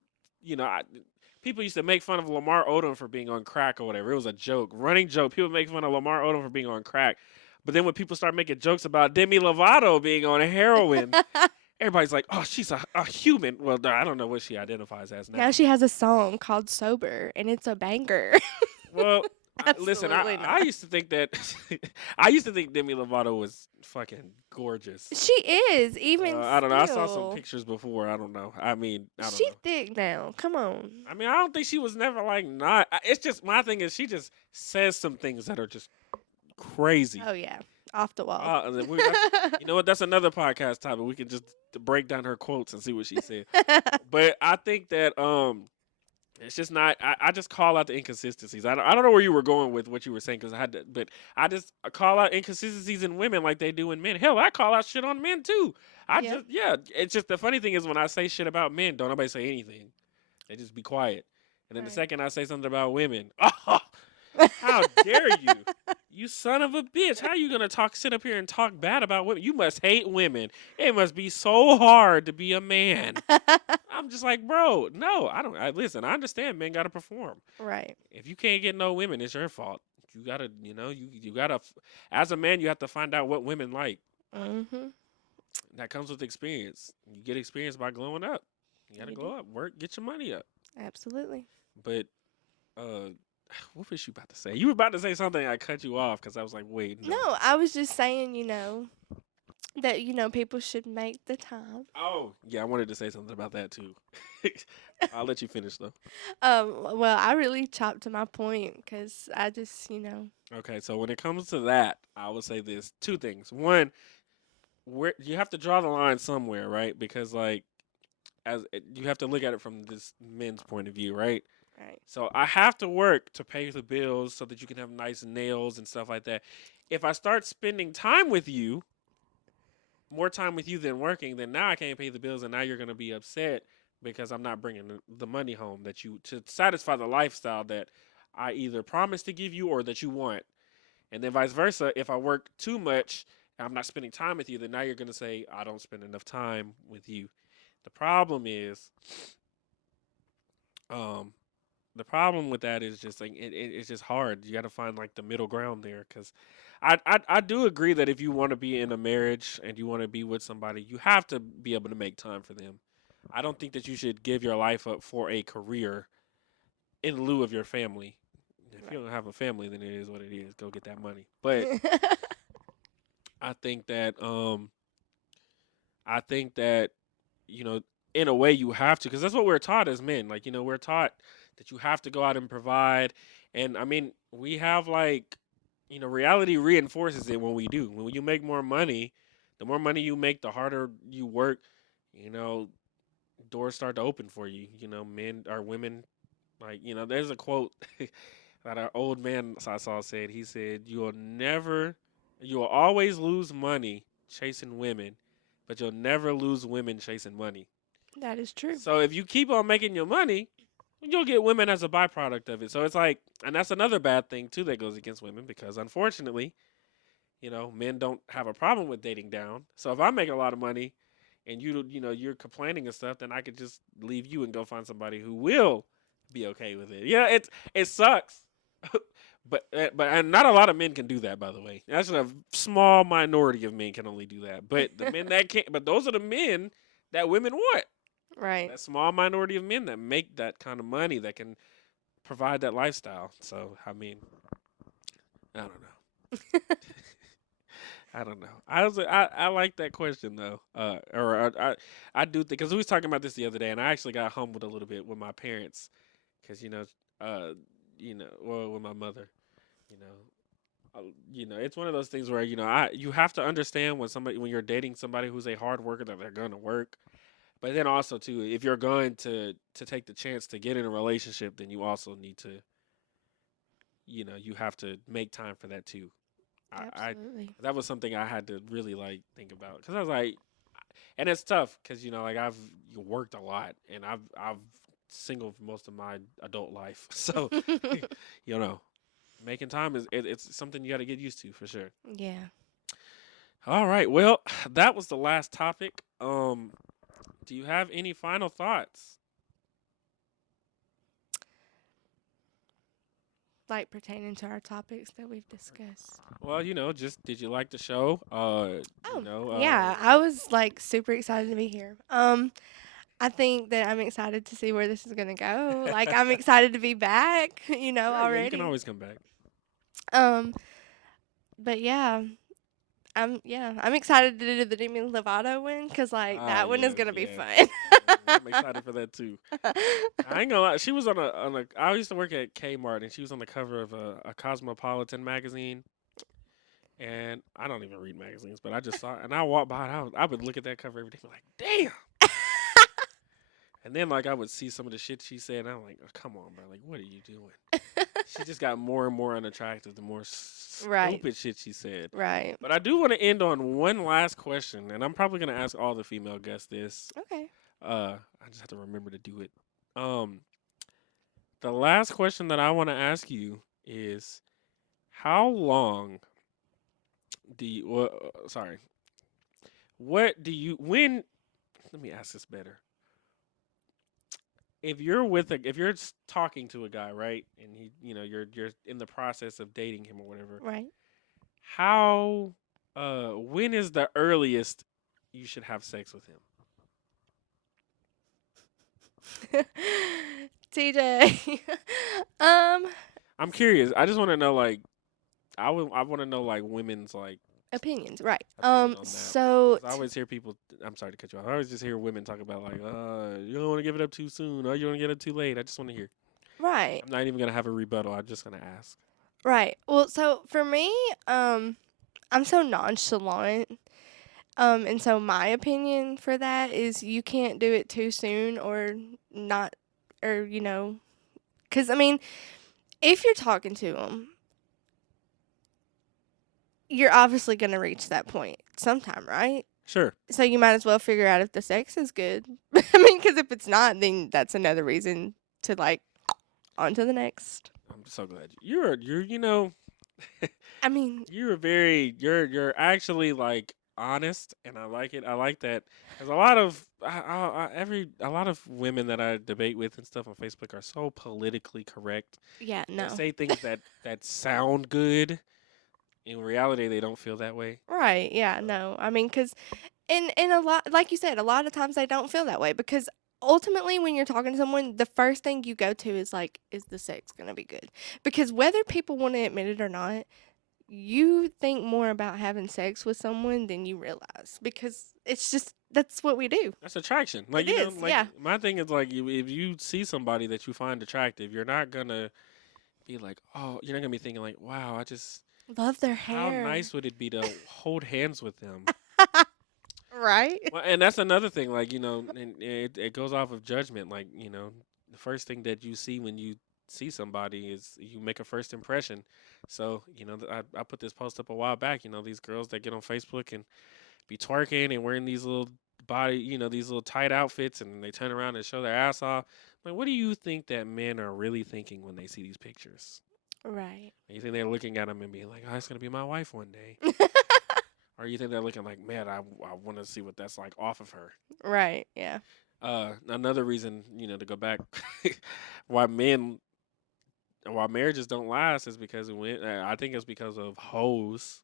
people used to make fun of Lamar Odom for being on crack or whatever. It was a joke, running joke. People make fun of Lamar Odom for being on crack, but then when people start making jokes about Demi Lovato being on heroin, everybody's like, "Oh, she's a human." Well, I don't know what she identifies as now. Now she has a song called Sober, and it's a banger. Well, listen, Absolutely I not. used to think that I used to think Demi Lovato was fucking gorgeous. She is, even I don't know. I saw some still. pictures before. I don't know. I mean, I don't She know. thick now. Come on. I mean, I don't think she was never like not. It's just my thing is she just says some things that are just crazy. Oh, yeah. Off the wall. You know what? That's another podcast topic. We can just break down her quotes and see what she said. But I think that it's just not. I just call out the inconsistencies. I don't know where you were going with what you were saying because I had to, but I just call out inconsistencies in women like they do in men. Hell, I call out shit on men too. Yeah. It's just the funny thing is when I say shit about men, don't nobody say anything. They just be quiet. And then the Right. second I say something about women, oh, how dare you? You son of a bitch. How you gonna sit up here and talk bad about women? You must hate women. It must be so hard to be a man. I'm just like, bro, no, I don't. Listen, I understand men gotta perform. Right. If you can't get no women, it's your fault. You gotta, you gotta. As a man, you have to find out what women like. Mm-hmm. That comes with experience. You get experience by glowing up. You gotta You glow do. up, work, get your money up. Absolutely. But, uh, what was you about to say? You were about to say something. I cut you off because I was like, wait, no. No, I was just saying, that, people should make the time. Oh, yeah, I wanted to say something about that too. I'll let you finish though. Well, I really chopped to my point because I just, Okay, so when it comes to that, I would say this: two things. One, where you have to draw the line somewhere, right? Because like, you have to look at it from this men's point of view, right? Right. So I have to work to pay the bills so that you can have nice nails and stuff like that. If I start spending time with you, more time with you than working, then now I can't pay the bills, and now you're gonna be upset because I'm not bringing the money home that you to satisfy the lifestyle that I either promised to give you or that you want. And then vice versa, if I work too much and I'm not spending time with you, then now you're gonna say I don't spend enough time with you. The problem is, um, the problem with that is just like it's just hard. You got to find like the middle ground there, because I do agree that if you want to be in a marriage and you want to be with somebody, you have to be able to make time for them. I don't think that you should give your life up for a career in lieu of your family. If you Right. don't have a family, then it is what it is. Go get that money. But I think that I think that you know, in a way you have to, because that's what we're taught as men. Like, we're taught that you have to go out and provide. And I mean, we have like, reality reinforces it when we do. When you make more money, the more money you make, the harder you work, you know, doors start to open for you. Men or women, like, there's a quote that our old man I saw said. He said, you will always lose money chasing women, but you'll never lose women chasing money. That is true. So if you keep on making your money, you'll get women as a byproduct of it. So it's like, and that's another bad thing too that goes against women, because unfortunately, men don't have a problem with dating down. So if I make a lot of money and you're complaining and stuff, then I could just leave you and go find somebody who will be okay with it. Yeah, it sucks. but and not a lot of men can do that, by the way. That's a small minority of men can only do that. But the men that can't, but those are the men that women want. Right. That small minority of men that make that kind of money that can provide that lifestyle. So I mean, I don't know. I don't know. I like that question though. I do think, because we was talking about this the other day, and I actually got humbled a little bit with my parents, because uh, well, with my mother, you know, it's one of those things where you have to understand when you're dating somebody who's a hard worker, that they're gonna work. But then also too, if you're going to take the chance to get in a relationship, then you also need to, you have to make time for that too. I Absolutely. that was something I had to really like think about, because I was like, and it's tough because like I've worked a lot, and I've single for most of my adult life, so you know making time it's something you got to get used to for sure. Yeah. All right, well, that was the last topic. Do you have any final thoughts? Like pertaining to our topics that we've discussed. Well, just did you like the show? Oh, yeah. I was like super excited to be here. I think that I'm excited to see where this is gonna go. Like I'm excited to be back, yeah, you can already. always come back. Um, but yeah, I'm excited to do the Demi Lovato one because like Ah, that one is yes, gonna be yes. fun. I'm excited for that too. I ain't gonna lie. She was on a. I used to work at Kmart, and she was on the cover of a Cosmopolitan magazine. And I don't even read magazines, but I just saw it, and I walked by it. I would look at that cover every day, like, damn. And then like I would see some of the shit she said, and I'm like, oh, come on, bro. Like, what are you doing? She just got more and more unattractive the more Right, stupid shit she said. right. But I do want to end on one last question, and I'm probably gonna ask all the female guests this. Okay. I just have to remember to do it. Um, the last question that I want to ask you is, how long do you? Well, sorry. What do you when? Let me ask this better. If you're talking to a guy, right, and you're in the process of dating him or whatever, Right. how, when is the earliest you should have sex with him? TJ. um, I'm curious. I just want to know, like, I want to know, like, women's like Opinions. Right. opinion on that. So 'Cause I always hear people. I'm sorry to cut you off. I always just hear women talk about like, you don't want to give it up too soon, or you want to get it too late. I just want to hear. right. I'm not even gonna have a rebuttal. I'm just gonna ask. Right. Well, so for me, I'm so nonchalant. And so my opinion for that is you can't do it too soon or not, or Because, I mean, if you're talking to them, you're obviously going to reach that point sometime, right? Sure. So you might as well figure out if the sex is good. I mean, because if it's not, then that's another reason to, like, on to the next. I'm so glad you're you know I mean, you're actually like honest, and I like it. I like that because a lot of a lot of women that I debate with and stuff on Facebook are so politically correct. yeah, They no. say things that sound good. In reality, they don't feel that way. Right, yeah, So, no. I mean, because in a lot, like you said, a lot of times they don't feel that way because ultimately, when you're talking to someone, the first thing you go to is like, is the sex gonna be good? Because whether people want to admit it or not, you think more about having sex with someone than you realize because it's just that's what we do. that's attraction. Like It is, like yeah. my thing is like if you see somebody that you find attractive, you're not gonna be like, oh, you're not gonna be thinking like, wow, I just Love their how hair. nice would it be to hold hands with them? Right? Well, and that's another thing, like and it goes off of judgment. Like the first thing that you see when you see somebody is you make a first impression. So I put this post up a while back. These girls that get on Facebook and be twerking and wearing these little these little tight outfits, and they turn around and show their ass off. Like, what do you think that men are really thinking when they see these pictures? Right. You think they're looking at them and being like, "Oh, it's gonna be my wife one day," or you think they're looking like, "Man, I want to see what that's like off of her." Right, yeah. Another reason, to go back, why men, why marriages don't last is because I think it's because of hoes.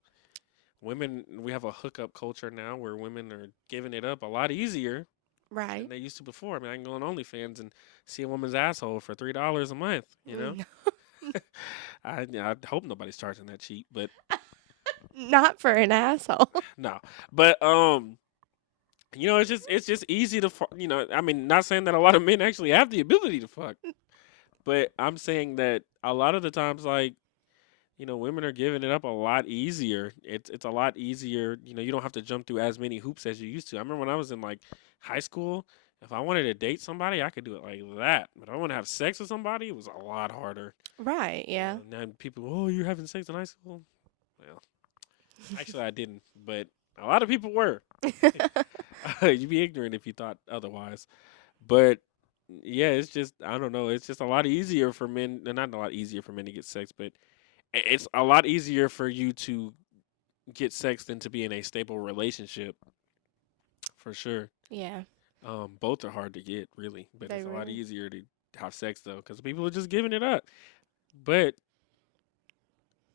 Women, we have a hookup culture now where women are giving it up a lot easier than Right. they used to before. I mean, I can go on OnlyFans and see a woman's asshole for $3 a month. No, I hope nobody's charging that cheap, but not for an asshole. no. But it's just easy to I mean, not saying that a lot of men actually have the ability to fuck, but I'm saying that a lot of the times, like, women are giving it up a lot easier. It's a lot easier. You don't have to jump through as many hoops as you used to. I remember when I was in like high school, if I wanted to date somebody, I could do it like that. But I want to have sex with somebody, it was a lot harder. Right, yeah. Now people, oh, you're having sex in high school? Well, actually, I didn't, but a lot of people were. You'd be ignorant if you thought otherwise. But yeah, it's just I don't know. It's just a lot easier for men. Not a lot easier for men to get sex, but it's a lot easier for you to get sex than to be in a stable relationship, for sure. Yeah, Both are hard to get, really, but they it's a lot really. easier to have sex though, because people are just giving it up. But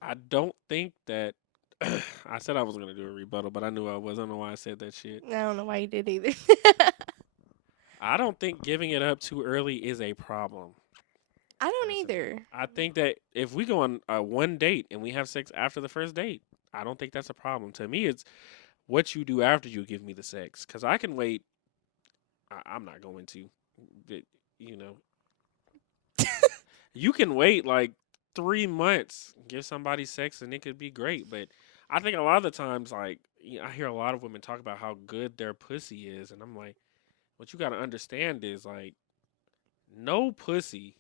I don't think that I said I was gonna do a rebuttal, but I knew I was. I don't know why I said that shit. I don't know why you did either. I don't think giving it up too early is a problem. I don't Personally, either. I think that if we go on one date and we have sex after the first date, I don't think that's a problem. To me, it's what you do after you give me the sex. Because I can wait. I'm not going to. But, you know, you can wait like 3 months, give somebody sex, and it could be great. But I think a lot of the times, like, I hear a lot of women talk about how good their pussy is. And I'm like, what you got to understand is, like, no pussy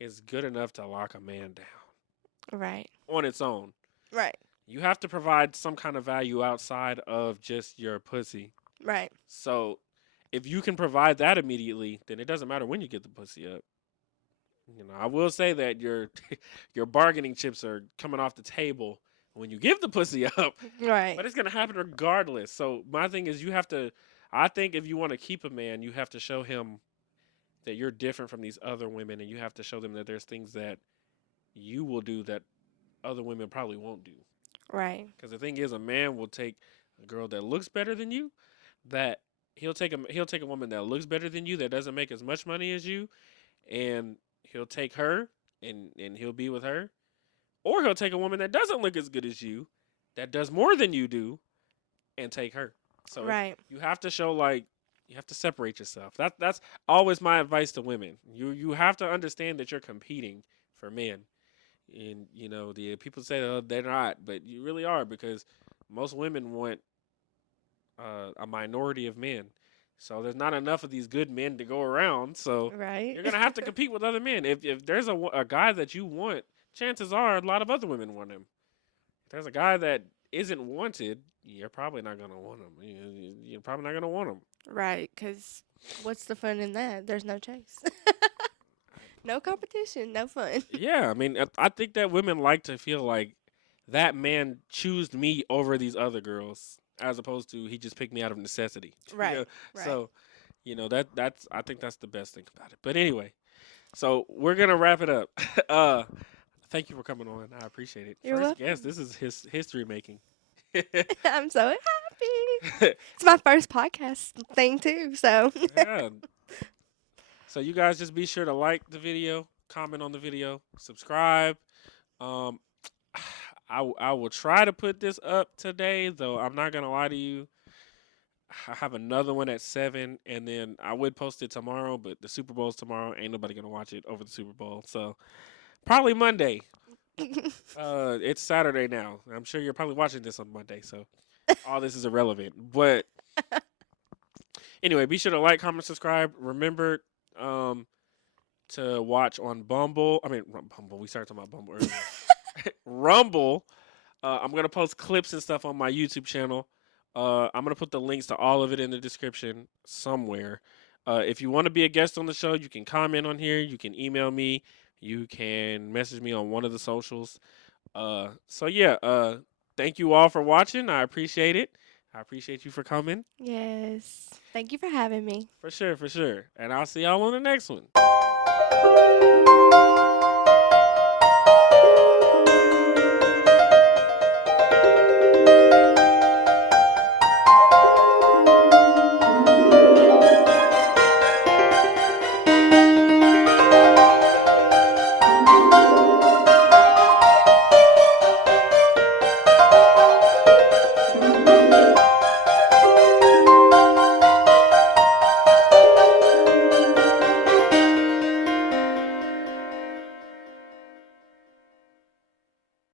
is good enough to lock a man down Right. on its own. Right. You have to provide some kind of value outside of just your pussy. Right. So if you can provide that immediately, then it doesn't matter when you get the pussy up. I will say that your your bargaining chips are coming off the table when you give the pussy up, Right. but it's gonna happen regardless. So my thing is, you have to. I think if you want to keep a man, you have to show him that you're different from these other women, and you have to show them that there's things that you will do that other women probably won't do. Right. Because the thing is, a man will take a girl that looks better than you. That he'll take a woman that looks better than you, that doesn't make as much money as you, and he'll take her and he'll be with her. Or he'll take a woman that doesn't look as good as you, that does more than you do, and take her. So if Right. you have to show, like, you have to separate yourself. That's always my advice to women. You have to understand that you're competing for men. And the people say, oh, they're not, but you really are, because most women want a minority of men. So there's not enough of these good men to go around. So Right. you're gonna have to compete with other men. If there's a guy that you want, chances are a lot of other women want him. If there's a guy that isn't wanted, you're probably not gonna want him. You're probably not gonna want him. Right, because what's the fun in that? There's no chase. No competition, no fun. Yeah, I mean, I think that women like to feel like that man choosed me over these other girls, as opposed to he just picked me out of necessity. You Right, know, right. so that's I think that's the best thing about it. But anyway, so we're gonna wrap it up. uh, thank you for coming on. I appreciate it. You're First guest, welcome. this is his history making. I'm so happy. It's my first podcast thing too, so Yeah. So you guys just be sure to like the video, comment on the video, subscribe. Um, I will try to put this up today, though I'm not gonna lie to you. I have another one at 7, and then I would post it tomorrow, but the Super Bowl's tomorrow. Ain't nobody gonna watch it over the Super Bowl, so probably Monday. It's Saturday now. I'm sure you're probably watching this on Monday, so all this is irrelevant. But anyway, be sure to like, comment, subscribe. Remember, um, to watch on Bumble. I mean, Bumble. We started talking about Bumble earlier. Rumble. I'm gonna post clips and stuff on my YouTube channel. I'm gonna put the links to all of it in the description somewhere. If you want to be a guest on the show, you can comment on here. You can email me. You can message me on one of the socials. So yeah. Thank you all for watching. I appreciate it. I appreciate you for coming. Yes. Thank you for having me. For sure, for sure. And I'll see y'all on the next one.